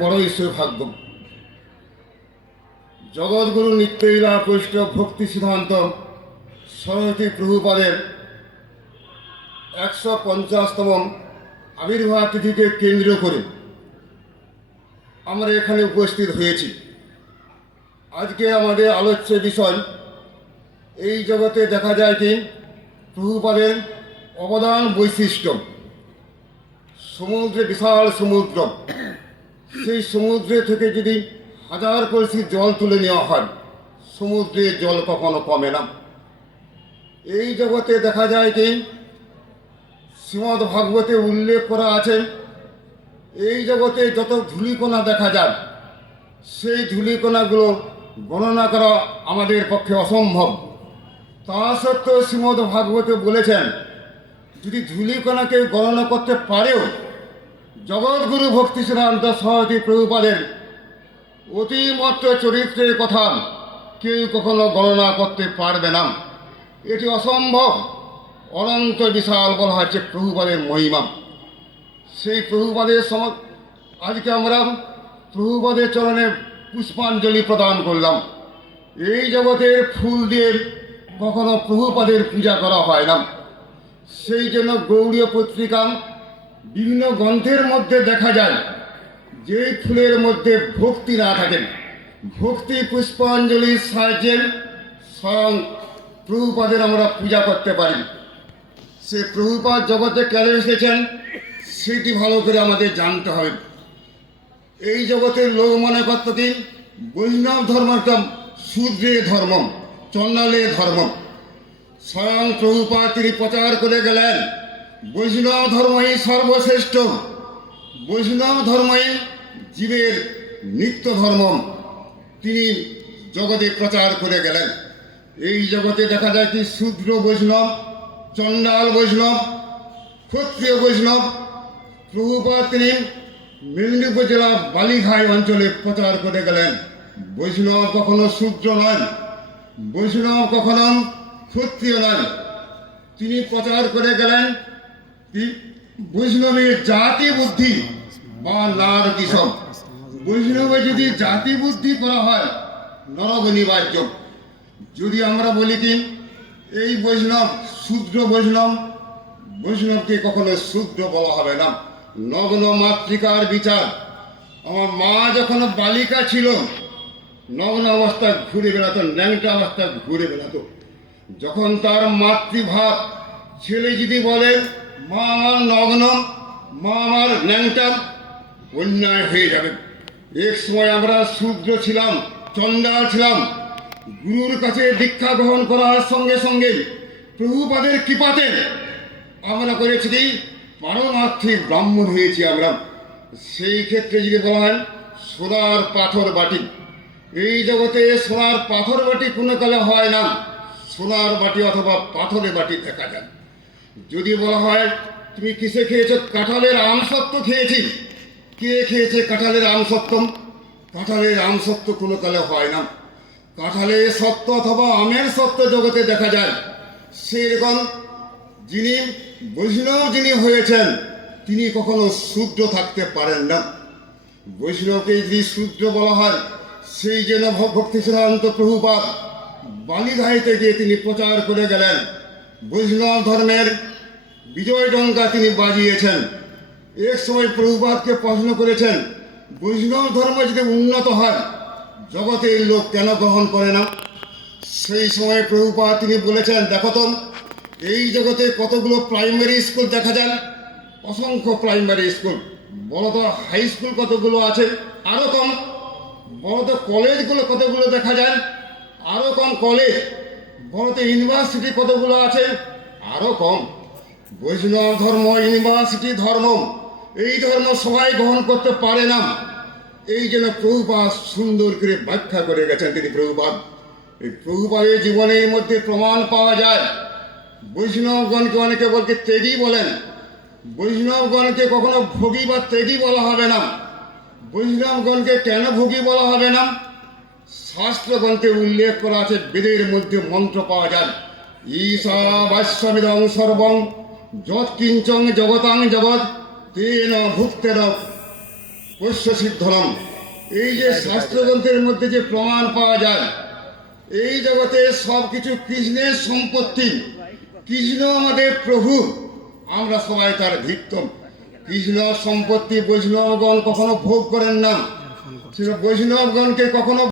বড়ই সৌভাগ্য জগৎগুরু নিত্যলীলা বৈষ্ণব ভক্তি সিদ্ধান্ত সরস্বতী প্রভুপাদের একশো পঞ্চাশতম আবির্ভাব তিথিকে কেন্দ্র করে আমরা এখানে উপস্থিত হয়েছি। আজকে আমাদের আলোচ্য বিষয়, এই জগতে দেখা যায় কি, প্রভুপাদের অবদান বৈশিষ্ট্য। সমুদ্রে বিশাল সমুদ্র। সেই সমুদ্রে থেকে যদি হাজার কলসি জল তুলে নেওয়া হয় সমুদ্রের জল কখনো কমে না। এই জগতে দেখা যায় কি, শ্রীমদ ভাগবতে উল্লেখ করা আছে, এই জগতে যত ধূলিকণা দেখা যায়, সেই ধূলিকণাগুলো গণনা করা আমাদের পক্ষে অসম্ভব। তা সত্ত্বেও শ্রীমদ ভাগবতে বলেছেন, যদি ধূলিকণাকে গণনা করতে পারেও জগৎগুরু ভক্তি সিদ্ধান্ত সহজী প্রভুপাদের অতিমাত্র চরিত্রের কথা কেউ কখনো গণনা করতে পারবে না। এটি অসম্ভব। অনন্ত বিশাল বলা হচ্ছে প্রভুপাদের মহিমা। সেই প্রভুপাদের সম, আজকে আমরা প্রভুপাদের চরণে পুষ্পাঞ্জলি প্রদান করলাম। এই জগতের ফুল দিয়ে কখনো প্রভুপাদের পূজা করা হয় না। সেই জন্য গৌড়ীয় পত্রিকা বিভিন্ন গ্রন্থের মধ্যে দেখা যায় যে ফুলের মধ্যে ভক্তি না থাকেন। ভক্তি পুষ্পাঞ্জলির সাহায্যে স্বয়ং প্রভুপাদের আমরা পূজা করতে পারি। সে প্রভুপাদ জগতে কেন এসেছেন, সেটি ভালো করে আমাদের জানতে হবে। এই জগতের লোক মনে করত কি বৈষ্ণব ধর্মটা শূদ্রের ধর্ম চন্ডালের ধর্ম স্বয়ং প্রভুপাদ তিনি প্রচার করে গেলেন। বৈষ্ণব ধর্মই সর্বশ্রেষ্ঠ। বৈষ্ণব ধর্মই জীবের নিত্য ধর্ম। তিনি জগতে প্রচার করে গেলেন। এই জগতে দেখা যায় কি শূদ্র বৈষ্ণব, চণ্ডাল বৈষ্ণব, ক্ষত্রিয় বৈষ্ণব, প্রভুপাদ তিনি মেদিনীপুর জেলা বালিঘাই অঞ্চলে প্রচার করে গেলেন। বৈষ্ণব কখনো শূদ্র নয় বৈষ্ণব কখনো ক্ষত্রিয় নয় তিনি প্রচার করে গেলেন বৈষ্ণবের জাতি বুদ্ধি বা নার কিশোর বৈষ্ণবে যদি জাতি বুদ্ধি করা হয়, নরক অনিবার্য। যদি আমরা বলি কি, এই বৈষ্ণব শূদ্র বৈষ্ণব, বৈষ্ণবকে কখনো শূদ্র বলা হবে না। নগ্ন মাতৃকার বিচার। আমার মা যখন বালিকা ছিল, নগ্ন অবস্থায় ঘুরে বেড়াতো, ন্যাংটা অবস্থায় ঘুরে বেড়াতো। যখন তার মাতৃভাব, ছেলে যদি বলে মা আমার নগ্ন, মা আমার ন্যাংটা অন্যায় হয়ে যাবে। এক সময় আমরা শূদ্র ছিলাম, চণ্ডাল ছিলাম। গুরুর কাছে দীক্ষা গ্রহণ করার সঙ্গে সঙ্গে প্রভুপাদের কৃপাতে আমরা করেছি কি পারমার্থিক ব্রাহ্মণ হয়েছি আমরা। সেই ক্ষেত্রে যদি বলা হয়, সোনার পাথর বাটি। এই জগতে সোনার পাথর বাটি কোনো কালে হয় না। সোনার বাটি অথবা পাথরের বাটি দেখা যায়। যদি বলা হয়, তুমি কিসে খেয়েছো? কাঁঠালের আমসত্ব খেয়েছি। কে খেয়েছে কাঁঠালের আমসত্ব কাঁঠালের আমসত্ব কোনো কালে হয় না। কাঁঠালের সত্য অথবা আমের সত্য জগতে দেখা যায়। সেরকম যিনি বৈষ্ণব যিনি হয়েছেন, তিনি কখনো শুদ্ধ থাকতে পারেন না। বৈষ্ণবকে যদি শুদ্ধ বলা হয়, সেই যেন ভক্তি প্রভুপাত বালিঘাইতে গিয়ে তিনি প্রচার করে গেলেন। বৈষ্ণব ধর্মের বিজয় ডঙ্কা তিনি বাজিয়েছেন। এক সময় প্রভুপাতকে প্রশ্ন করেছেন বৈষ্ণব ধর্ম যদি উন্নত হয় জগতের লোক কেন গ্রহণ করে না? সেই সময় প্রভুপাত তিনি বলেছেন, দেখো তো, এই জগতে কতগুলো প্রাইমারি স্কুল দেখা যান অসংখ্য প্রাইমারি স্কুল। বড় তো হাই স্কুল কতগুলো আছে? আরও কম। বড় তো কলেজগুলো কতগুলো দেখা যায়? আরও কম কলেজ। বড় ইউনিভার্সিটি কতগুলো আছে? আরও কম। বৈষ্ণব ধর্ম, ইউনিভার্সিটি ধর্ম এই ধর্ম সবাই গ্রহণ করতে পারে না। এই জন্য প্রভুপাত সুন্দর করে ব্যাখ্যা করে গেছেন তিনি প্রভুপাত এই প্রভুপাদের জীবনের মধ্যে প্রমাণ পাওয়া যায়। বৈষ্ণবগণকে অনেকে বলতে তেগি বলেন। বৈষ্ণবগণকে কখনো ভোগী বা তেগি বলা হবে না। বৈষ্ণবগণকে কেন ভোগী বলা হবে না? শাস্ত্রগ্রন্থে উল্লেখ করা আছে বেদের মধ্যে মন্ত্র পাওয়া যায়। ঈশা বাস্যমিদং সর্বং যৎ কিঞ্চং জগতাং জগৎ তেন ভুক্তের পশ্য সিদ্ধরম এই যে শাস্ত্রগ্রন্থের মধ্যে যে প্রমাণ পাওয়া যায় এই জগতে সব কিছু কৃষ্ণের সম্পত্তি। কৃষ্ণ আমাদের প্রভু আমরা সবাই তার ভিক্তম কৃষ্ণ সম্পত্তি বৈষ্ণবগণ কখনো ভোগ করেন না। বৈষ্ণবগণকে কখনো